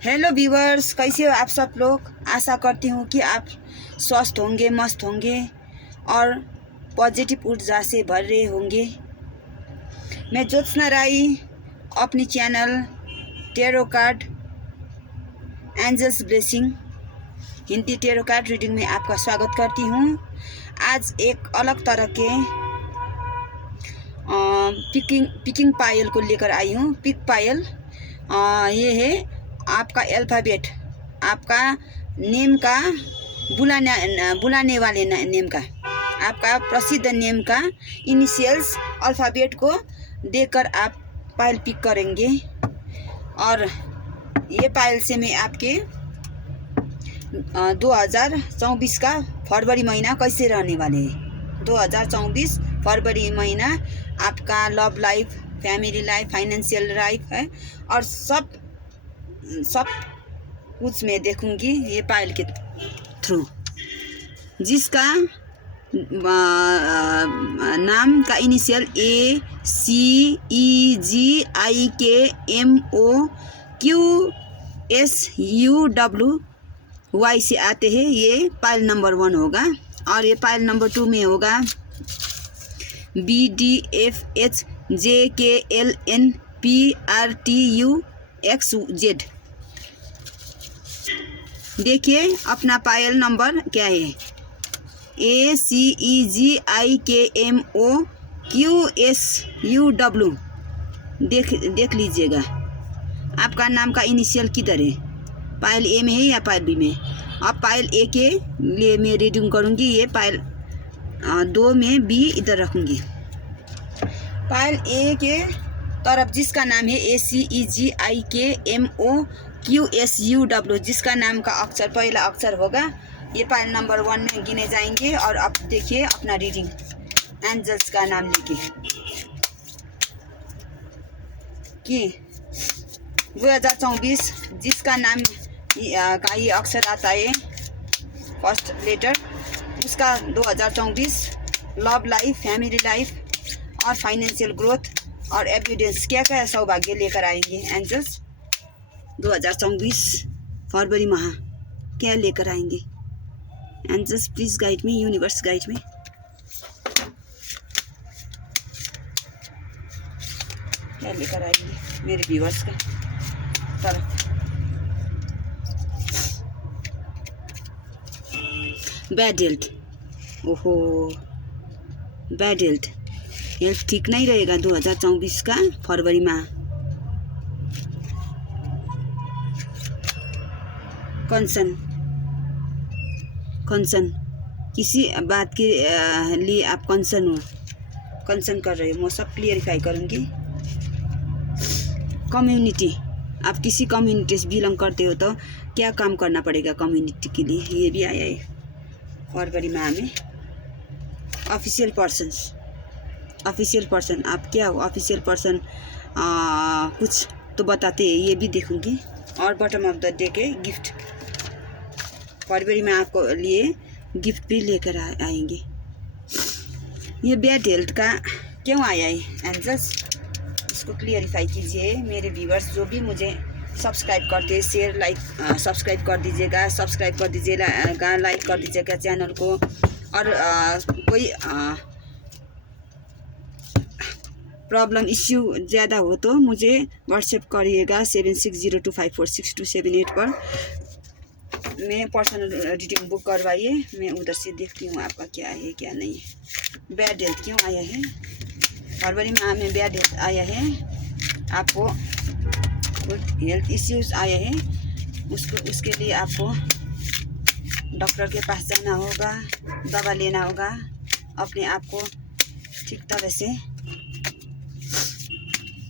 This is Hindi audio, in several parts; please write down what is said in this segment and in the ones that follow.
हेलो व्यूवर्स, कैसे हो आप सब लोग। आशा करती हूँ कि आप स्वस्थ होंगे, मस्त होंगे और पॉजिटिव ऊर्जा से भर रहे होंगे। मैं ज्योत्सना राई अपनी channel tarot card angels blessing Hindi tarot card reading में आपका स्वागत करती हूँ। आज एक अलग तरह के पिकिंग पायल को लेकर आई हूँ। पिक पायल ये है आपका अल्फ़ाबेट, आपका नेम का बुलाने वाले नेम का, आपका प्रसिद्ध नेम का इनिशियल्स अल्फ़ाबेट को देकर आप पायल पिक करेंगे। और ये पायल से मैं आपके 2024 का फरवरी महीना कैसे रहने वाले हैं। 2024 फरवरी महीना आपका love life, family life, financial life है और सब कुछ मैं देखूंगी ये पायल के थ्रू। जिसका नाम का इनिशियल ACEGIKMOQSUWY से आते हैं। ये पायल नंबर 1 होगा। और ये पायल नंबर 2 में होगा BDFHJKLNPRTUXZ। देखिए अपना पायल नंबर क्या है, ACEGIKMOQSUW। देख लीजिएगा आपका नाम का इनिशियल किधर है, पायल ए में है या पायल बी में। अब पायल ए के लिए मैं रीडिंग करूँगी। ये पायल 2 में बी इधर रखूँगी। पायल ए के तरफ जिसका नाम है ACEGIKMOQSUW, जिसका नाम का अक्षर पहला अक्षर होगा, ये पायल नंबर 1 में गिने जाएंगे। और अब देखिए अपना रीडिंग एंजल्स का नाम लेके कि 2024 जिसका नाम का ये अक्षर आता है फर्स्ट लेटर, उसका 2024 लव लाइफ, फैमिली लाइफ और फाइनेंशियल ग्रोथ और एविडेंस क्या क्या सौभाग्य लेकर आएंगे एंजल्स 2024 फरवरी माह क्या लेकर आएंगे angels. Please guide me, universe guide me. क्या लेकर आएंगे मेरे व्यूवर्स का तरफ। बैड हेल्थ, ओहो बैड हेल्थ, हेल्थ ठीक नहीं रहेगा 2024 का फरवरी माह। कंसर्न किसी बात के लिए आप कंसर्न कर रहे हो, मैं सब क्लियरिफाई करूँगी। कम्युनिटी, आप किसी कम्युनिटी से बिलोंग करते हो तो क्या काम करना पड़ेगा कम्युनिटी के लिए, ये भी आया है फरवरी माह में। ऑफिशियल पर्सन आप क्या हो, ऑफिशियल पर्सन कुछ तो बताते हैं, ये भी देखूँगी। और बॉटम ऑफ द डे के गिफ्ट फरवरी में आपको लिए गिफ्ट भी लेकर आएंगे। ये बैड हेल्थ का क्यों आया है एंजल्स, इसको क्लियरिफाई कीजिए मेरे व्यूवर्स। जो भी मुझे सब्सक्राइब करते हैं, शेयर लाइक सब्सक्राइब कर दीजिएगा, लाइक कर दीजिएगा चैनल को। और कोई प्रॉब्लम इश्यू ज़्यादा हो तो मुझे व्हाट्सएप करिएगा 7602546278 पर। मैं पर्सनल रीडिंग बुक करवाइए, मैं उधर से देखती हूँ आपका क्या है क्या नहीं है। बैड हेल्थ क्यों आया है फरवरी माह में, बैड हेल्थ आया है, आपको हेल्थ इश्यूज आया है, उसके लिए आपको डॉक्टर के पास जाना होगा, दवा लेना होगा, अपने आप को ठीक तरह से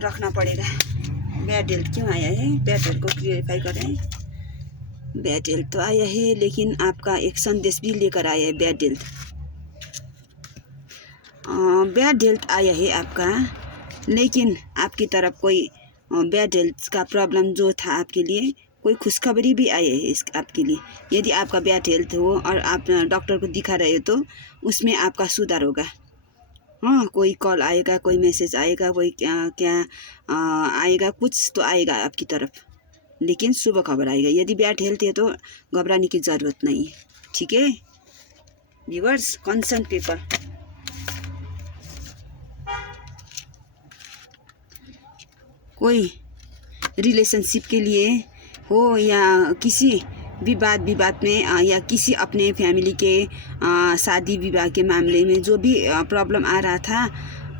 रखना पड़ेगा। बैड हेल्थ क्यों आया है, बैड हेल्थ को क्लियरिफाई करें। बैड हेल्थ तो आया है लेकिन आपका एक संदेश भी लेकर आया है। बैड हेल्थ आया है आपका, लेकिन आपकी तरफ कोई बैड हेल्थ का प्रॉब्लम जो था आपके लिए, कोई खुशखबरी भी आई है इस आपके लिए। यदि आपका बैड हेल्थ हो और आप डॉक्टर को दिखा रहे हो तो उसमें आपका सुधार होगा। हाँ, कोई कॉल आएगा, कोई मैसेज आएगा, कोई क्या आएगा, कुछ तो आएगा आपकी तरफ। लेकिन शुभ खबर आएगा। यदि बैड हेल्थ है तो घबराने की ज़रूरत नहीं है, ठीक है व्यूअर्स। कंसर्न पेपर, कोई रिलेशनशिप के लिए हो या किसी विवाद में या किसी अपने फैमिली के शादी विवाह के मामले में जो भी प्रॉब्लम आ रहा था,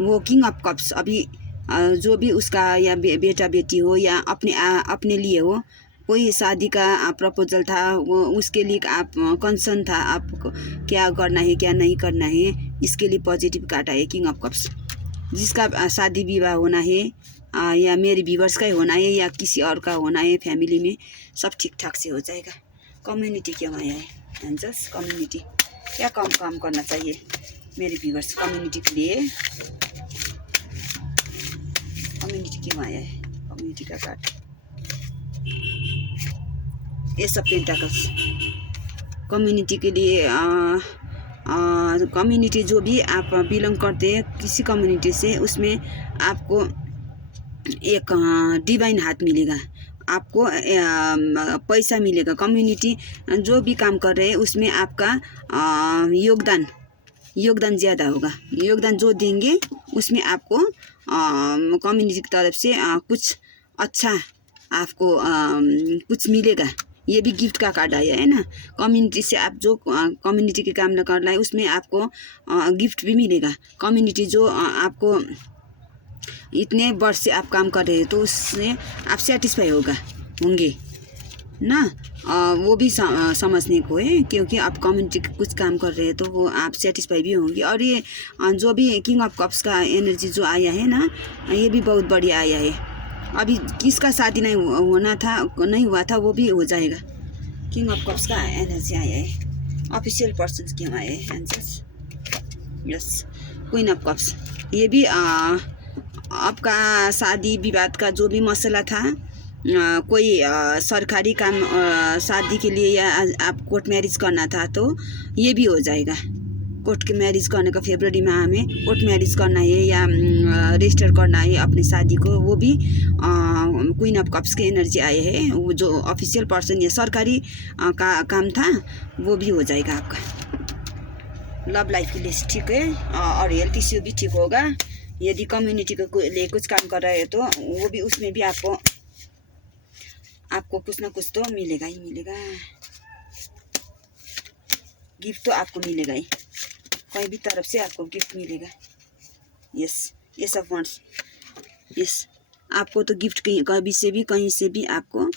वो किंग ऑफ कप्स अभी जो भी उसका या बेटा बेटी हो या अपने लिए हो, कोई शादी का प्रपोजल था, वो उसके लिए आप कंसर्न था, आपको क्या करना है क्या नहीं करना है, इसके लिए पॉजिटिव कार्ड है किंग ऑफ कप्स। जिसका शादी विवाह होना है या मेरे व्यूवर्स का ही होना है या किसी और का होना है फैमिली में, सब ठीक ठाक से हो जाएगा। कम्युनिटी क्यों आया है एंजल्स? कम्युनिटी क्या काम करना चाहिए मेरे व्यूवर्स कम्युनिटी के लिए? कम्युनिटी क्यों आया है? कम्युनिटी का card S of pentacles. Community के लिए कम्युनिटी जो भी आप बिलोंग करते हैं किसी कम्युनिटी से, उसमें आपको एक डिवाइन हाथ मिलेगा, आपको पैसा मिलेगा। कम्युनिटी जो भी काम कर रहे हैं उसमें आपका योगदान ज़्यादा होगा। योगदान जो देंगे उसमें आपको कम्युनिटी की तरफ से कुछ अच्छा आपको कुछ मिलेगा। ये भी गिफ्ट का कार्ड आया है ना। कम्युनिटी से आप जो कम्युनिटी के काम कर रहा है उसमें आपको गिफ्ट भी मिलेगा। कम्युनिटी जो आपको इतने वर्ष से आप काम कर रहे हैं तो उससे आप सेटिस्फाई होंगे ना। वो भी समझने को है, क्योंकि आप कम्युनिटी के कुछ काम कर रहे हैं तो वो आप सेटिस्फाई भी होंगे। और ये जो भी किंग ऑफ कप्स का एनर्जी जो आया है ना, ये भी बहुत बढ़िया आया है। अभी किसका शादी नहीं हुआ था वो भी हो जाएगा। किंग ऑफ कप्स का एनर्जी आया है। ऑफिशियल पर्सन क्यों आए हैं angels? Yes, queen of cups. ये भी आपका शादी विवाद का जो भी मसला था, कोई सरकारी काम शादी के लिए या आप कोर्ट मैरिज करना था तो ये भी हो जाएगा। कोर्ट के मैरिज करने का फरवरी माह में कोर्ट मैरिज करना है या रजिस्टर करना है अपनी शादी को, वो भी क्वीन ऑफ कप्स के एनर्जी आए हैं। वो जो ऑफिशियल पर्सन या सरकारी काम था वो भी हो जाएगा आपका। लव लाइफ के लिए ठीक है और हेल्थ इश्यू भी ठीक होगा। यदि कम्युनिटी को लिए कुछ काम कर रहे हैं तो वो भी उसमें भी आपको कुछ ना कुछ तो मिलेगा ही मिलेगा। गिफ्ट तो आपको मिलेगा ही, कहीं भी तरफ से आपको गिफ्ट मिलेगा। Yes of wands. यस, आपको तो गिफ्ट कहीं से भी आपको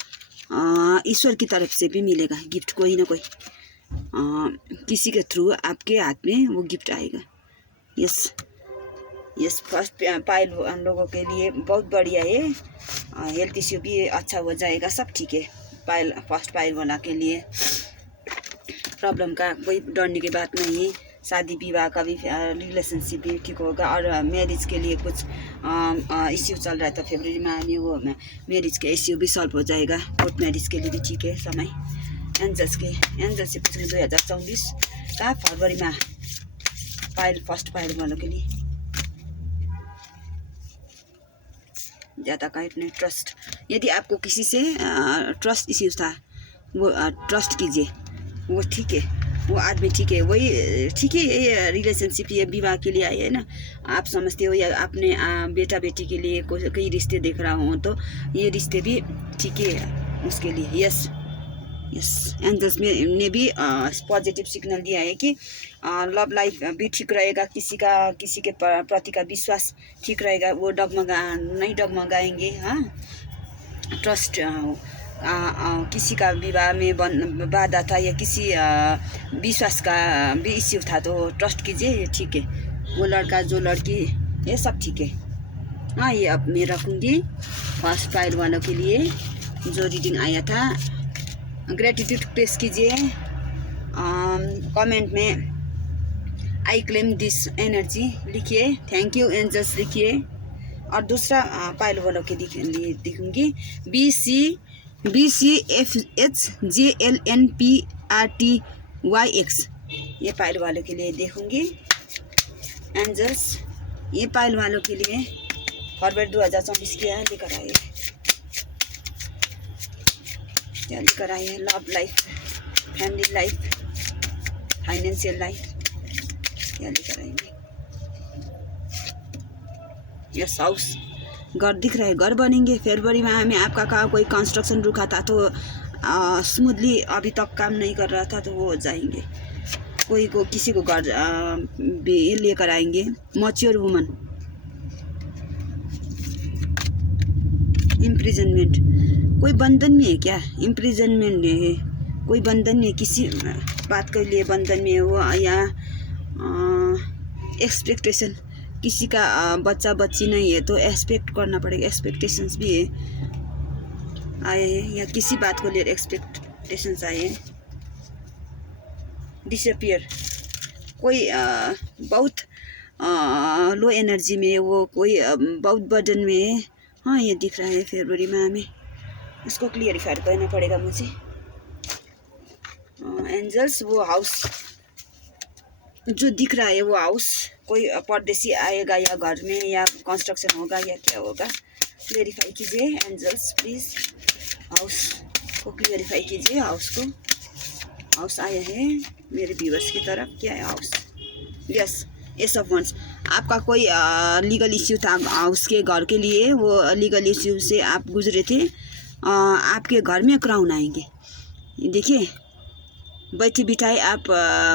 ईश्वर की तरफ से भी मिलेगा गिफ्ट, कोई ना कोई किसी के थ्रू आपके हाथ में वो गिफ्ट आएगा। यस फर्स्ट पाइल हम लोगों के लिए बहुत बढ़िया है। हेल्थ इश्यू भी अच्छा हो जाएगा, सब ठीक है। फर्स्ट पाइल वाला के लिए प्रॉब्लम का कोई डरने की बात नहीं है। शादी विवाह का भी रिलेशनशिप भी ठीक होगा। और मैरिज के लिए कुछ इश्यू चल रहा था फरवरी माह में, वो मैरिज के इश्यू भी सॉल्व हो जाएगा। कोर्ट मैरिज के लिए भी ठीक है समय। एंजल्स से पूछेंगे 2024 का फरवरी माह फर्स्ट पाइल वालों के लिए ज़्यादा काइट नहीं। ट्रस्ट, यदि आपको किसी से ट्रस्ट इश्यूज था वो ट्रस्ट कीजिए, वो ठीक है, वो आदमी ठीक है, वही ठीक है। ये रिलेशनशिप ये विवाह के लिए आई है ना, आप समझते हो, या अपने बेटा बेटी के लिए कई रिश्ते देख रहा हूँ तो ये रिश्ते भी ठीक है उसके लिए। यस एंजल्स ने भी पॉजिटिव सिग्नल दिया है कि लव लाइफ भी ठीक रहेगा। किसी के प्रति का विश्वास ठीक रहेगा, वो नहीं डगमगाएंगे। हाँ, ट्रस्ट किसी का विवाह में बाधा था या किसी विश्वास का भी इश्यू था तो ट्रस्ट कीजिए, ये ठीक है। वो लड़का जो लड़की ये सब ठीक है। हाँ, ये अब मैं रखूँगी फर्स्ट पाइल वालों के लिए जो रीडिंग आया था। ग्रेटिट्यूड प्रेस कीजिए, कमेंट में आई क्लेम दिस एनर्जी लिखिए, थैंक यू एंजल्स लिखिए। और दूसरा पाइल वालों के लिए दिखूँगी BCFHJLNPRTYX, ये पाइल वालों के लिए देखूँगी एंजल्स। ये पाइल वालों के लिए फरवरी 2024 क्या लेकर आए। क्या लेकर आए हैं? Love life, family life, financial life, क्या लेकर आएंगे? यस, हाउस, घर दिख रहा है, घर बनेंगे फरवरी में हमें। आपका कहा कोई कंस्ट्रक्शन रुका था तो स्मूथली अभी तक काम नहीं कर रहा था तो वो हो जाएंगे। कोई को किसी को घर भी लेकर आएंगे। मैच्योर वुमन, इम्प्रिजनमेंट, कोई बंधन में है क्या? इम्प्रिजनमेंट में है, कोई बंधन में, किसी बात के लिए बंधन में है वो, या एक्सपेक्टेशन, किसी का बच्चा बच्ची नहीं है तो एक्सपेक्ट करना पड़ेगा, एक्सपेक्टेशंस भी है आए हैं, या किसी बात को लेकर एक्सपेक्टेशंस आए हैं। डिसअपियर, कोई बहुत लो एनर्जी में है वो, कोई बहुत बर्डन में है। हाँ, ये दिख रहा है फरवरी में हमें, इसको क्लियरिफाई करना पड़ेगा मुझे। एंजल्स, वो हाउस जो दिख रहा है वो हाउस, कोई परदेसी आएगा या घर में या कंस्ट्रक्शन होगा या क्या होगा, क्लियरिफाई कीजिए एंजल्स प्लीज़। हाउस को क्लियरिफाई कीजिए, हाउस को। हाउस आया है मेरे व्यूअर्स की तरफ, क्या है house? Yes, ace of wands, आपका कोई लीगल इश्यू था हाउस के घर के लिए, वो लीगल इश्यू से आप गुजरे थे। आपके घर में क्राउन आएंगे, देखिए बैठे बिठाए आप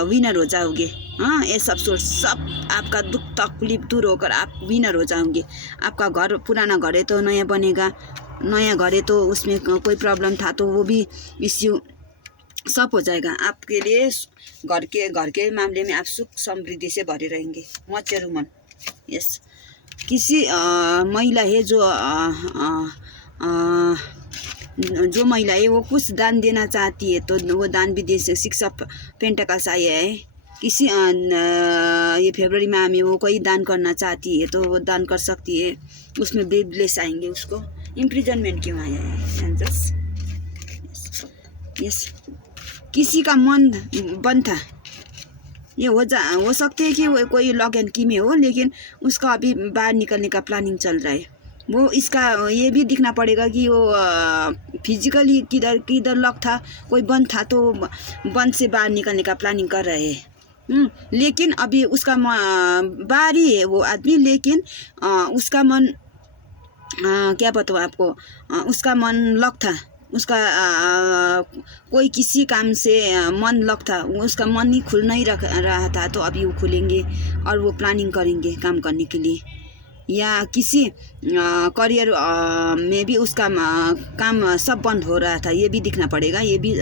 विनर हो जाओगे। हाँ, ये सब सोच, सब आपका दुख तकलीफ दूर होकर आप विनर हो जाओगे। आपका घर पुराना घर है तो नया बनेगा, नया घर है तो उसमें कोई प्रॉब्लम था तो वो भी इश्यू सब हो जाएगा आपके लिए। घर के मामले में आप सुख समृद्धि से भरे रहेंगे। मैच्योर वुमन, यस, किसी महिला है जो महिला है वो कुछ दान देना चाहती है तो वो दान भी दे सकती। 6 ऑफ पेंटिकल्स आया है, किसी ये फरवरी में हमें वो कोई दान करना चाहती है तो वो दान कर सकती है, उसमें भी ब्लेस आएंगे उसको। इम्प्रिजनमेंट क्यों आया है एंजल्स? यस, किसी का मन बंद था, ये हो सकते है कि वो कोई लॉक एंड की में हो, लेकिन उसका अभी बाहर निकलने का प्लानिंग चल रहा है। वो इसका ये भी दिखना पड़ेगा कि वो फिजिकली किधर लॉक था, कोई बंद था तो बंद से बाहर निकलने का प्लानिंग कर रहे हैं। लेकिन अभी उसका बाहर ही है वो आदमी, लेकिन उसका मन क्या बताऊँ आपको, उसका मन लॉक था, उसका कोई किसी काम से मन लॉक था, उसका मन ही खुल नहीं रहा था तो अभी वो खुलेंगे और वो प्लानिंग करेंगे काम करने के लिए। या किसी करियर में भी उसका काम सब बंद हो रहा था, ये भी दिखना पड़ेगा, ये भी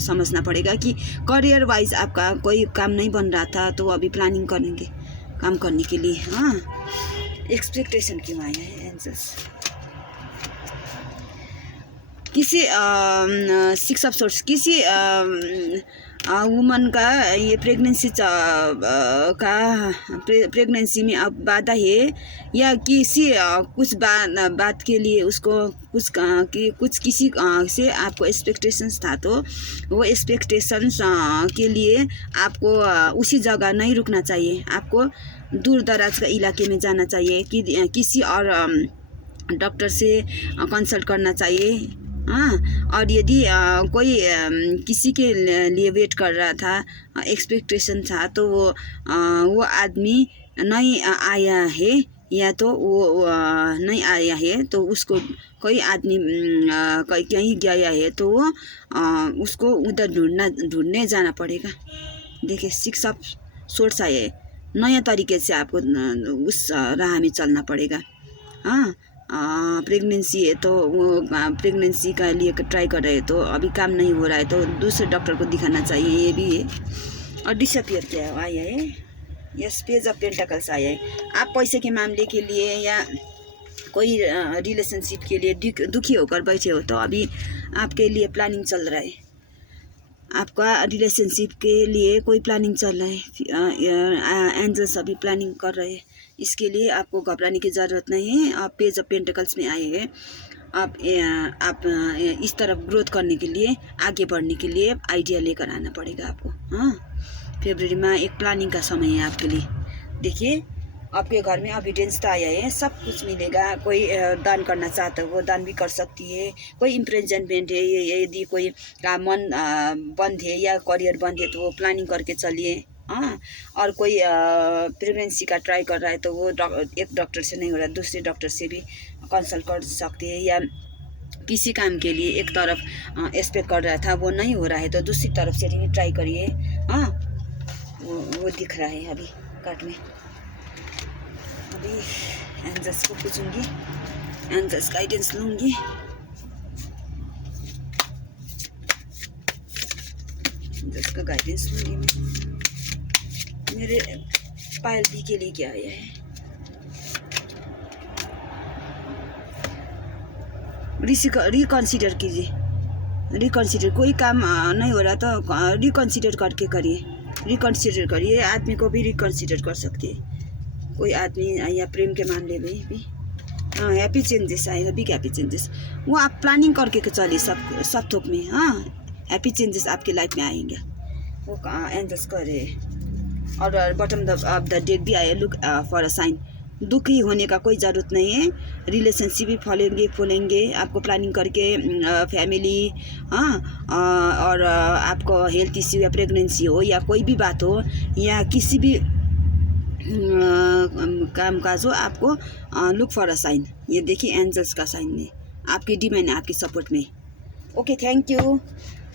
समझना पड़ेगा कि करियर वाइज आपका कोई काम नहीं बन रहा था तो अभी प्लानिंग करेंगे काम करने के लिए। हाँ, एक्सपेक्टेशन क्यों आया है एंजल्स? किसी 6 ऑफ सोर्स, किसी वुमन का ये प्रेगनेंसी प्रेगनेंसी में अब बाधा है, या किसी कुछ बात के लिए उसको कुछ किसी से आपको एक्सपेक्टेशंस था तो वो एक्सपेक्टेशंस के लिए आपको उसी जगह नहीं रुकना चाहिए, आपको दूर दराज का इलाके में जाना चाहिए कि किसी और डॉक्टर से कंसल्ट करना चाहिए। हाँ, और यदि कोई किसी के लिए वेट कर रहा था, एक्सपेक्टेशन था तो वो आदमी नहीं आया है या तो वो नहीं आया है तो उसको कोई आदमी कहीं गया है तो वो उसको उधर ढूंढने जाना पड़ेगा। देखिए 6 ऑफ सोर्स आया है, नया तरीके से आपको उस राह में चलना पड़ेगा। हाँ, प्रेगनेंसी है तो वो प्रेगनेंसी का लिए ट्राई कर रहे हैं तो अभी काम नहीं हो रहा है तो दूसरे डॉक्टर को दिखाना चाहिए, ये भी है। और डिसअपियर क्या आया है? यस, पेज ऑफ पेंटिकल्स आया है। आप पैसे के मामले के लिए या कोई रिलेशनशिप के लिए दुखी होकर बैठे हो तो अभी आपके लिए प्लानिंग चल रहा है, आपका रिलेशनशिप के लिए कोई प्लानिंग चल रहा है। एंजल्स अभी प्लानिंग कर रहे हैं, इसके लिए आपको घबराने की ज़रूरत नहीं है। आप पेज ऑफ पेंटिकल्स में आए हैं, आप इस तरफ ग्रोथ करने के लिए, आगे बढ़ने के लिए आइडिया लेकर आना पड़ेगा आपको। हाँ, फरवरी में एक प्लानिंग का समय है आपके लिए। देखिए आपके घर में एविडेंस तो आया है, सब कुछ मिलेगा। कोई दान करना चाहता है वो दान भी कर सकती है। कोई इम्प्रेजनमेंट है, यदि कोई का मन बंद है या करियर बंद है तो वो प्लानिंग करके चलिए। हाँ, और कोई प्रेगनेंसी का ट्राई कर रहा है तो वो एक डॉक्टर से नहीं हो रहा, दूसरे डॉक्टर से भी कंसल्ट कर सकते हैं। या किसी काम के लिए एक तरफ एक्सपेक्ट कर रहा था वो नहीं हो रहा है तो दूसरी तरफ से भी ट्राई करिए। हाँ, वो दिख रहा है अभी कार्ड में। अभी एंजल्स को पूछूंगी, एंजल्स गाइडेंस लूँगी। एंजल्स का गाइडेंस लूँगी मैं। मेरे पायल दी के लिए क्या आया है? रिकन्सिडर कीजिए, रिकन्सिडर। कोई काम नहीं हो रहा तो रिकन्सिडर करके करिए, रिकन्सिडर करिए। आदमी को भी रिकन्सिडर कर सकते हैं कोई आदमी, या प्रेम के मामले में भी। हाँ, हैप्पी चेंजेस आएगा, बिग हैप्पी चेंजेस। वो आप प्लानिंग करके चलिए सब थोक में। हाँ, हैप्पी चेंजेस आपकी लाइफ में आएंगे, वो एंजल्स करे। और बॉटम ऑफ द डेक भी आया, लुक फॉर अ साइन। दुखी होने का कोई ज़रूरत नहीं है, रिलेशनशिप भी फूलेंगे आपको प्लानिंग करके। फैमिली, हाँ, और आपको हेल्थ इश्यू या प्रेगनेंसी हो या कोई भी बात हो या किसी भी काम काज हो, आपको लुक फॉर अ साइन। ये देखिए एंजल्स का साइन में आपकी डिमांड है, आपकी सपोर्ट में। Okay, thank you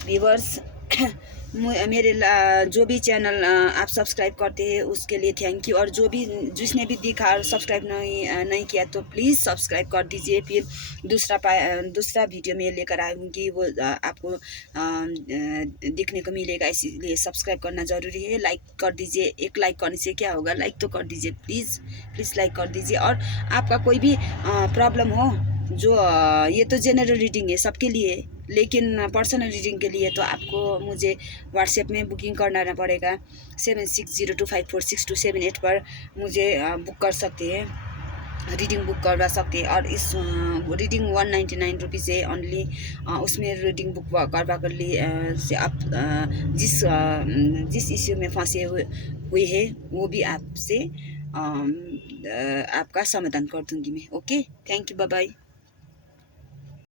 viewers. मेरे जो भी चैनल आप सब्सक्राइब करते हैं उसके लिए थैंक यू। और जिसने भी देखा और सब्सक्राइब नहीं किया तो प्लीज़ सब्सक्राइब कर दीजिए। फिर दूसरा वीडियो में लेकर आऊँगी, वो आपको देखने को मिलेगा, इसीलिए सब्सक्राइब करना ज़रूरी है। लाइक कर दीजिए, एक लाइक करने से क्या होगा, लाइक तो कर दीजिए प्लीज़ लाइक कर दीजिए। और आपका कोई भी प्रॉब्लम हो, जो ये तो जनरल रीडिंग है सबके लिए, लेकिन पर्सनल रीडिंग के लिए तो आपको मुझे व्हाट्सएप में बुकिंग करना पड़ेगा। 7602546278 पर मुझे बुक कर सकते हैं, रीडिंग बुक करवा सकते हैं। और इस रीडिंग 199 रुपीज़ है ओनली। उसमें रीडिंग बुक करवा कर लिए से आप जिस इश्यू में फंसे हुए हैं वो भी आपसे आपका समाधान कर दूँगी मैं। Okay, thank you, bye bye.